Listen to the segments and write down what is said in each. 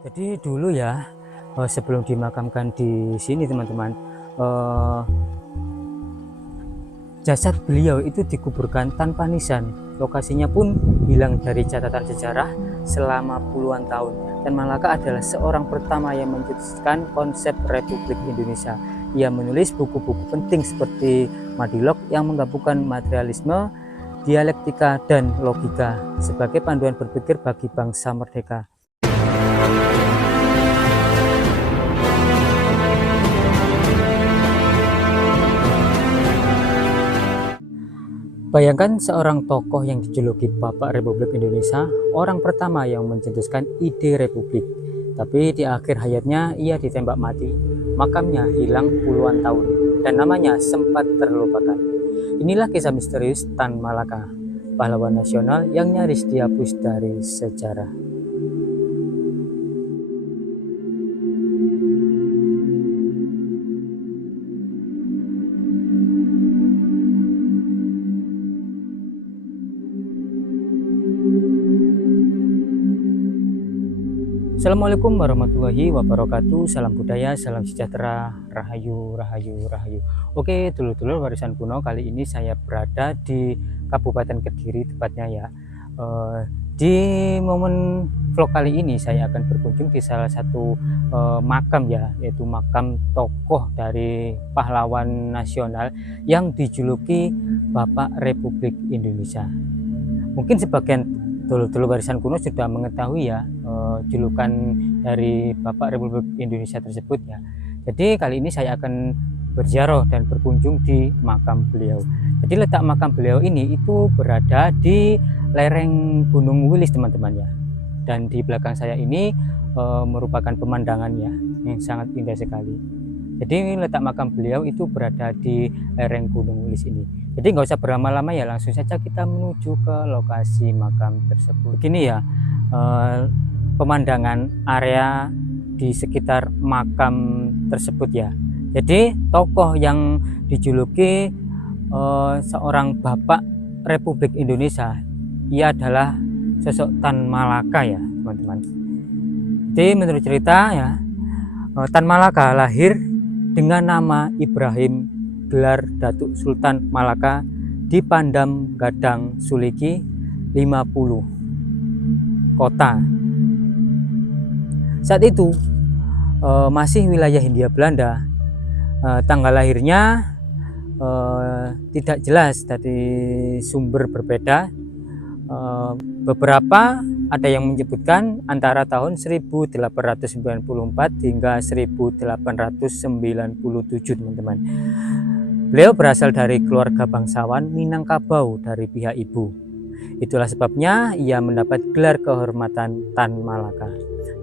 Jadi dulu ya, sebelum dimakamkan di sini teman-teman, eh, jasad beliau itu dikuburkan tanpa nisan. Lokasinya pun hilang dari catatan sejarah selama puluhan tahun. Dan Malaka adalah seorang pertama yang mencetuskan konsep Republik Indonesia. Ia menulis buku-buku penting seperti Madilog yang menggabungkan materialisme, dialektika, dan logika sebagai panduan berpikir bagi bangsa merdeka. Bayangkan seorang tokoh yang dijuluki Bapak Republik Indonesia, orang pertama yang mencetuskan ide republik. Tapi di akhir hayatnya ia ditembak mati. Makamnya hilang puluhan tahun dan namanya sempat terlupakan. Inilah kisah misterius Tan Malaka, pahlawan nasional yang nyaris dihapus dari sejarah. Assalamualaikum warahmatullahi wabarakatuh. Salam budaya, salam sejahtera, rahayu, rahayu, rahayu. Oke, dulur-dulur warisan kuno, kali ini saya berada di Kabupaten Kediri tepatnya ya. Di momen vlog kali ini saya akan berkunjung di salah satu makam ya, yaitu makam tokoh dari pahlawan nasional yang dijuluki Bapak Republik Indonesia. Mungkin sebagian dulur-dulur warisan kuno sudah mengetahui ya julukan dari Bapak Republik Indonesia tersebut ya. Jadi kali ini saya akan berziarah dan berkunjung di makam beliau. Jadi letak makam beliau ini itu berada di lereng Gunung Wilis teman-teman ya. Dan di belakang saya ini merupakan pemandangan ya yang sangat indah sekali. Jadi letak makam beliau itu berada di lereng Gunung Wilis ini. Jadi nggak usah berlama-lama ya, langsung saja kita menuju ke lokasi makam tersebut. Begini ya, pemandangan area di sekitar makam tersebut ya. Jadi tokoh yang dijuluki seorang Bapak Republik Indonesia, ia adalah sosok Tan Malaka ya teman-teman. Jadi menurut cerita ya, Tan Malaka lahir dengan nama Ibrahim, gelar Datuk Sultan Malaka, di Pandam Gadang Suliki 50 kota. Saat itu masih wilayah Hindia Belanda. Tanggal lahirnya tidak jelas dari sumber berbeda. Beberapa ada yang menyebutkan antara tahun 1894 hingga 1897 teman-teman. Beliau berasal dari keluarga bangsawan Minangkabau dari pihak ibu. Itulah sebabnya ia mendapat gelar kehormatan Tan Malaka.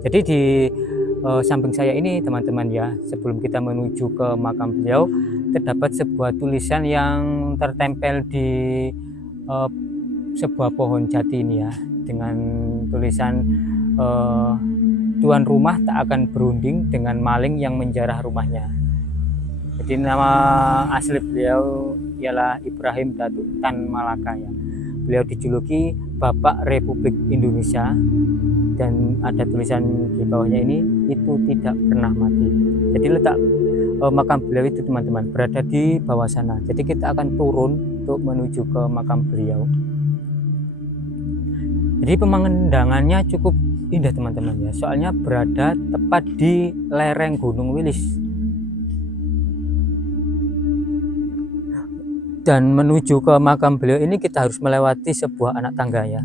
Jadi di samping saya ini teman-teman ya, sebelum kita menuju ke makam beliau, terdapat sebuah tulisan yang tertempel di sebuah pohon jati ini ya, dengan tulisan tuan rumah tak akan berunding dengan maling yang menjarah rumahnya. Jadi nama asli beliau ialah Ibrahim Datuk Tan Malaka ya. Beliau dijuluki Bapak Republik Indonesia, dan ada tulisan di bawahnya ini, itu tidak pernah mati. Jadi letak makam beliau itu teman-teman berada di bawah sana. Jadi kita akan turun untuk menuju ke makam beliau. Jadi pemandangannya cukup indah teman-teman ya, soalnya berada tepat di lereng Gunung Wilis. Dan menuju ke makam beliau ini kita harus melewati sebuah anak tangga ya,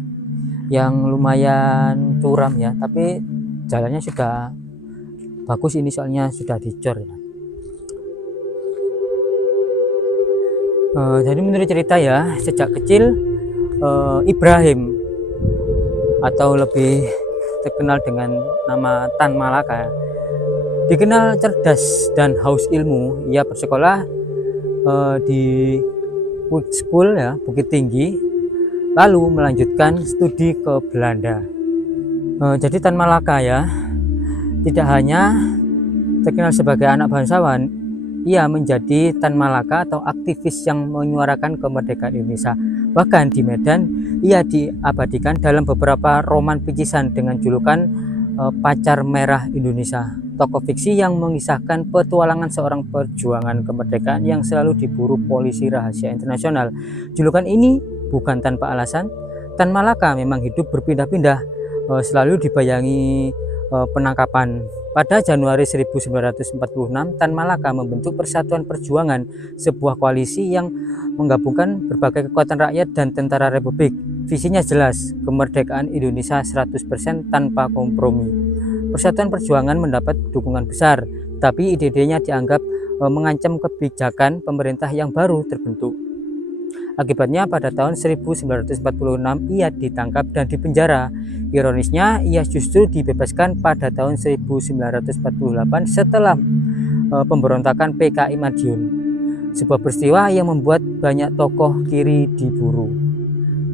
yang lumayan curam ya, tapi jalannya sudah bagus ini, soalnya sudah dicor ya. Jadi menurut cerita ya, sejak kecil Ibrahim, atau lebih terkenal dengan nama Tan Malaka, dikenal cerdas dan haus ilmu. Ia bersekolah di School ya, Bukit Tinggi, lalu melanjutkan studi ke Belanda. Jadi Tan Malaka ya tidak hanya terkenal sebagai anak bangsawan, ia menjadi Tan Malaka atau aktivis yang menyuarakan kemerdekaan Indonesia. Bahkan di Medan ia diabadikan dalam beberapa roman picisan dengan julukan Pacar Merah Indonesia, tokoh fiksi yang mengisahkan petualangan seorang perjuangan kemerdekaan yang selalu diburu polisi rahasia internasional. Julukan ini bukan tanpa alasan. Tan Malaka memang hidup berpindah-pindah, selalu dibayangi penangkapan. Pada Januari 1946, Tan Malaka membentuk Persatuan Perjuangan, sebuah koalisi yang menggabungkan berbagai kekuatan rakyat dan tentara republik. Visinya jelas, kemerdekaan Indonesia 100% tanpa kompromi. Persatuan Perjuangan mendapat dukungan besar, tapi ide-idenya dianggap mengancam kebijakan pemerintah yang baru terbentuk. Akibatnya pada tahun 1946 ia ditangkap dan dipenjara. Ironisnya, ia justru dibebaskan pada tahun 1948 setelah pemberontakan PKI Madiun. Sebuah peristiwa yang membuat banyak tokoh kiri diburu.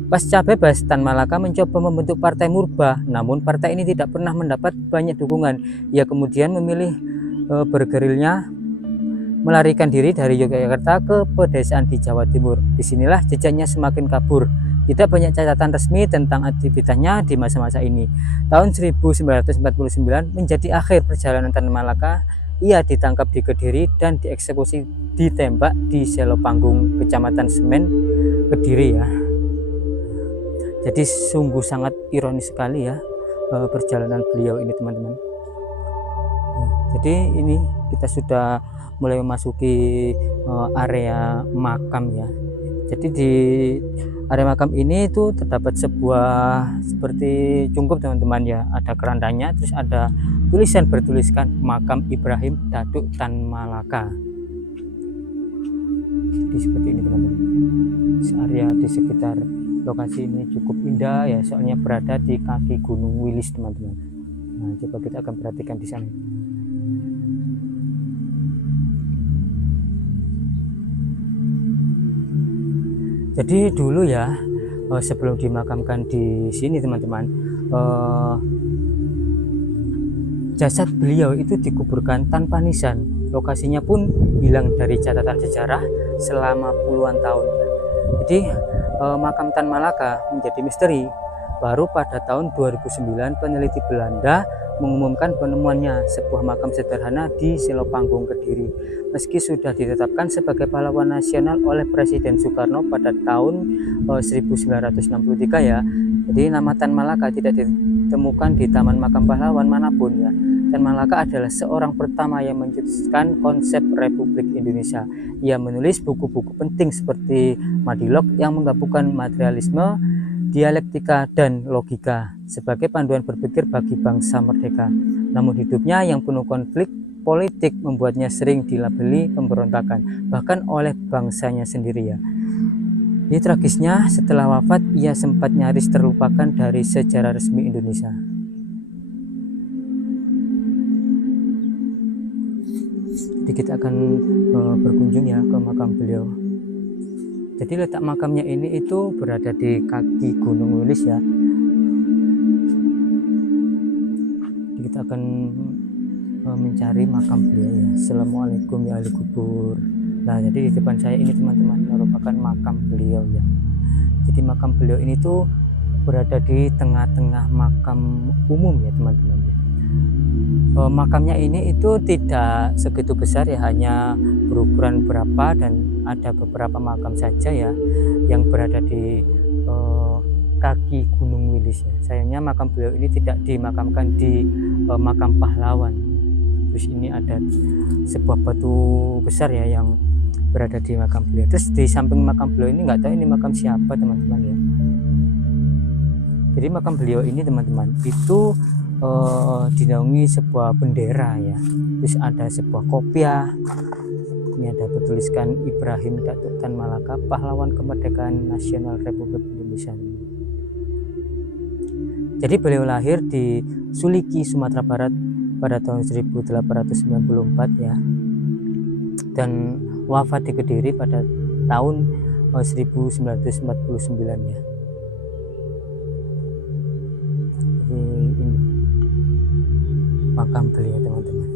Pasca bebas, Tan Malaka mencoba membentuk Partai Murba, namun partai ini tidak pernah mendapat banyak dukungan. Ia kemudian memilih bergerilya, melarikan diri dari Yogyakarta ke pedesaan di Jawa Timur. Disinilah jejaknya semakin kabur. Tidak banyak catatan resmi tentang aktivitasnya di masa-masa ini. Tahun 1949 menjadi akhir perjalanan Tan Malaka. Ia ditangkap di Kediri dan dieksekusi ditembak di Selopanggung, Kecamatan Semen, Kediri ya. Jadi sungguh sangat ironis sekali ya perjalanan beliau ini, teman-teman. Jadi ini kita sudah mulai memasuki area makam ya. Jadi di area makam ini itu terdapat sebuah seperti cungkup, teman-teman ya. Ada kerandanya, terus ada tulisan bertuliskan Makam Ibrahim Datuk Tan Malaka. Jadi seperti ini, teman-teman. Area di sekitar lokasi ini cukup indah ya, soalnya berada di kaki Gunung Wilis, teman-teman. Nah, coba kita akan perhatikan di sana. Jadi dulu ya, sebelum dimakamkan di sini, teman-teman, jasad beliau itu dikuburkan tanpa nisan. Lokasinya pun hilang dari catatan sejarah selama puluhan tahun. Jadi makam Tan Malaka menjadi misteri. Baru pada tahun 2009 peneliti Belanda mengumumkan penemuannya, sebuah makam sederhana di Selopanggung, Kediri. Meski sudah ditetapkan sebagai pahlawan nasional oleh Presiden Soekarno pada tahun 1963 ya. Jadi nama Tan Malaka tidak ditemukan di Taman Makam Pahlawan manapun ya. Tan Malaka adalah seorang pertama yang mencetuskan konsep Republik Indonesia. Ia menulis buku-buku penting seperti Madilog yang menggabungkan materialisme, dialektika, dan logika sebagai panduan berpikir bagi bangsa merdeka. Namun hidupnya yang penuh konflik politik membuatnya sering dilabeli pemberontakan, bahkan oleh bangsanya sendiri ya. Ini tragisnya, setelah wafat ia sempat nyaris terlupakan dari sejarah resmi Indonesia. Jadi kita akan berkunjung ya ke makam beliau. Jadi letak makamnya ini itu berada di kaki Gunung Wilis ya. Jadi kita akan mencari makam beliau ya. Assalamualaikum ya ahli kubur. Nah, jadi di depan saya ini, teman-teman, merupakan makam beliau ya. Jadi makam beliau ini tuh berada di tengah-tengah makam umum ya, teman-teman ya. Makamnya ini itu tidak segitu besar ya, hanya berukuran berapa, dan ada beberapa makam saja ya yang berada di kaki Gunung Wilis ya. Sayangnya makam beliau ini tidak dimakamkan di makam pahlawan. Terus ini ada sebuah batu besar ya yang berada di makam beliau. Terus di samping makam beliau ini nggak tahu ini makam siapa, teman-teman ya. Jadi makam beliau ini, teman-teman, itu dinaungi sebuah bendera ya. Terus ada sebuah kopiah. Ini ada bertuliskan Ibrahim Datuk Tan Malaka, pahlawan kemerdekaan nasional Republik Indonesia. Jadi beliau lahir di Suliki, Sumatera Barat pada tahun 1894 ya, dan wafat di Kediri pada tahun 1949 ya. Jadi ini makam beliau, teman-teman.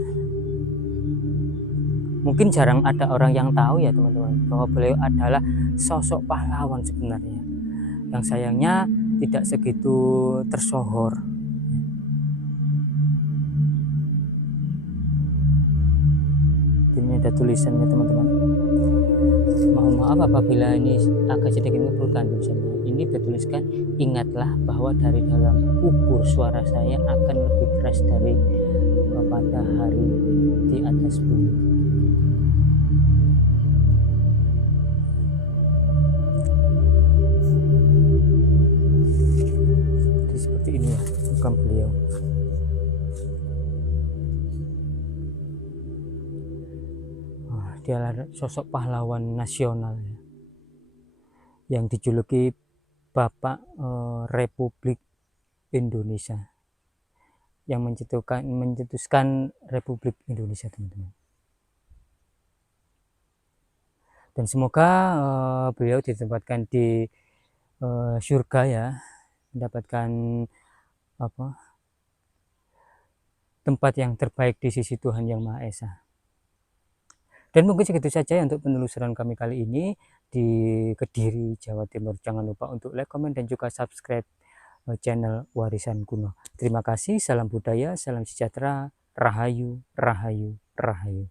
Mungkin jarang ada orang yang tahu ya, teman-teman, bahwa beliau adalah sosok pahlawan sebenarnya, yang sayangnya tidak segitu tersohor. ada tulisannya teman-teman. Mohon maaf apabila ini agak sedikit ngebulkan tulisannya. Ini bertuliskan, ingatlah bahwa dari dalam kubur suara saya akan lebih keras dari pada hari di atas bumi. Jadi seperti ini ya bukan beliau. Dia adalah sosok pahlawan nasional ya, yang dijuluki Bapak Republik Indonesia, yang mencetuskan Republik Indonesia teman-teman. Dan semoga beliau ditempatkan di surga ya, mendapatkan tempat yang terbaik di sisi Tuhan Yang Maha Esa. Dan mungkin segitu saja untuk penelusuran kami kali ini di Kediri, Jawa Timur. Jangan lupa untuk like, komen, dan juga subscribe channel Warisan Kuno. Terima kasih, salam budaya, salam sejahtera, rahayu, rahayu, rahayu.